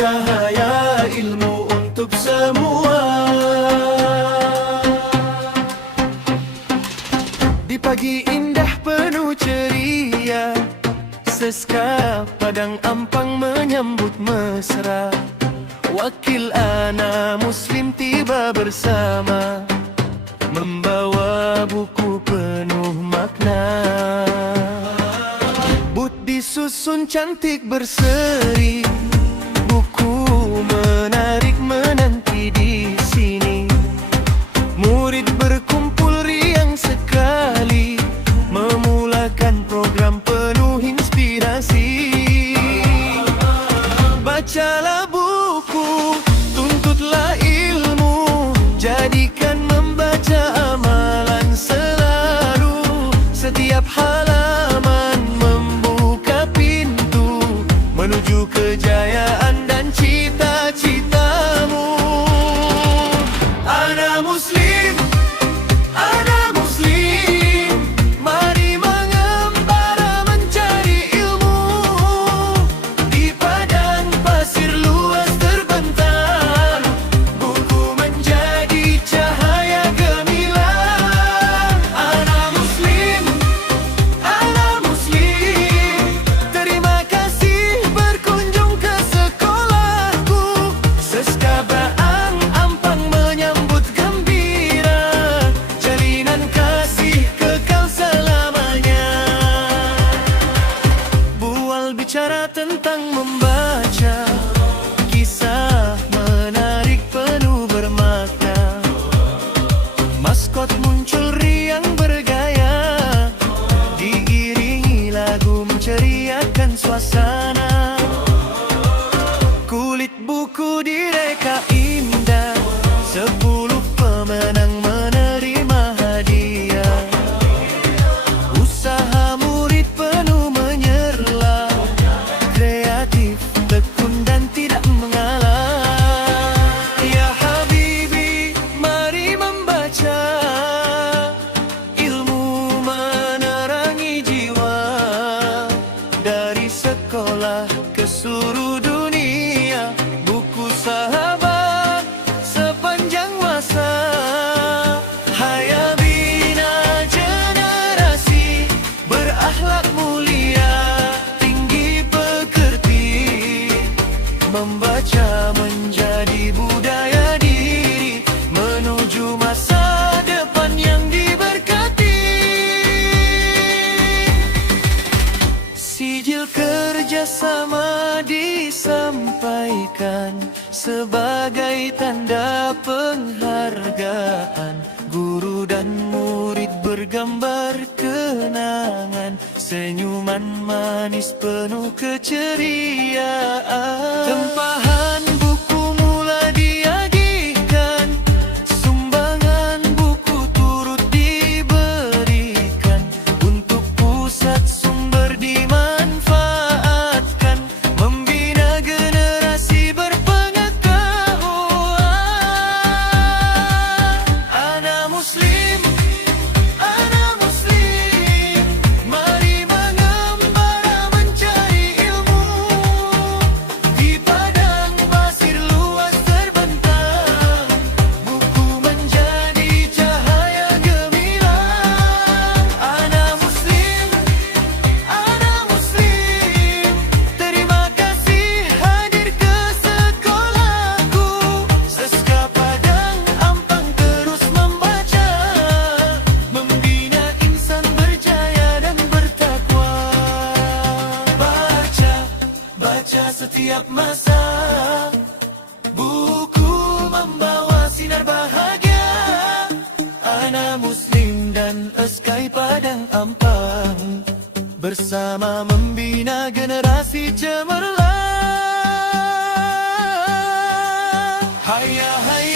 cahaya ilmu untuk semua. Di pagi indah penuh ceria, Seska Padang Ampang menyambut mesra. Wakil anak Muslim tiba bersama, membawa buku penuh makna. But disusun cantik berseri, buku menarik menanti di sini. Murid berkumpul riang sekali, memulakan program penuh inspirasi. Bacalah buku, tuntutlah ilmu, jadikan membaca amalan selalu. Setiap halaman membuka pintu menuju kejayaan dan cita-citamu. Anak Muslim, anak Muslim, mari mengembara mencari ilmu. Di padang pasir luas terbentang, buku menjadi cahaya gemilang. Anak Muslim, terima kasih berkunjung ke sekolahku. Seska Padang Ampang menyambut gembira, jalinan kasih kekal selamanya. Bual bicara tentang membaca, kisah menarik penuh bermakna. Maskot muncul riang bergaya, diiringi lagu menceriakan suasana. Kulit buku direka indah, 10 pemenang menerima hadiah. Usaha murid penuh menyerlah, kreatif, tekun dan tidak mengalah. Ya Habibi, mari membaca, ilmu menerangi jiwa. Dari sekolah ke seluruh dunia, buku sahabat sepanjang masa. Hayya bina generasi berakhlak mulia, tinggi pekerti. Membaca menjadi budaya diri, menuju masa depan yang diberkati. Sijil kerjasama disampaikan sebagai tanda penghargaan. Guru dan murid bergambar kenangan, senyuman manis penuh keceriaan. Tempahan buku mula diagihkan, sumbangan buku turut diberikan. Untuk pusat sumber dimanfaatkan, membina generasi berpengetahuan. Anak Muslim, mari mengembara mencari ilmu. Di padang pasir luas terbentang, buku menjadi cahaya gemilang. Anak Muslim, terima kasih hadir ke sekolahku. Seska Padang Ampang terus membaca, membina insan berjaya dan bertakwa. Baca setiap masa, buku membawa sinar bahagia. Anak Muslim dan Eskai Padang Ampang bersama membina generasi cemerlang. Hayya hayya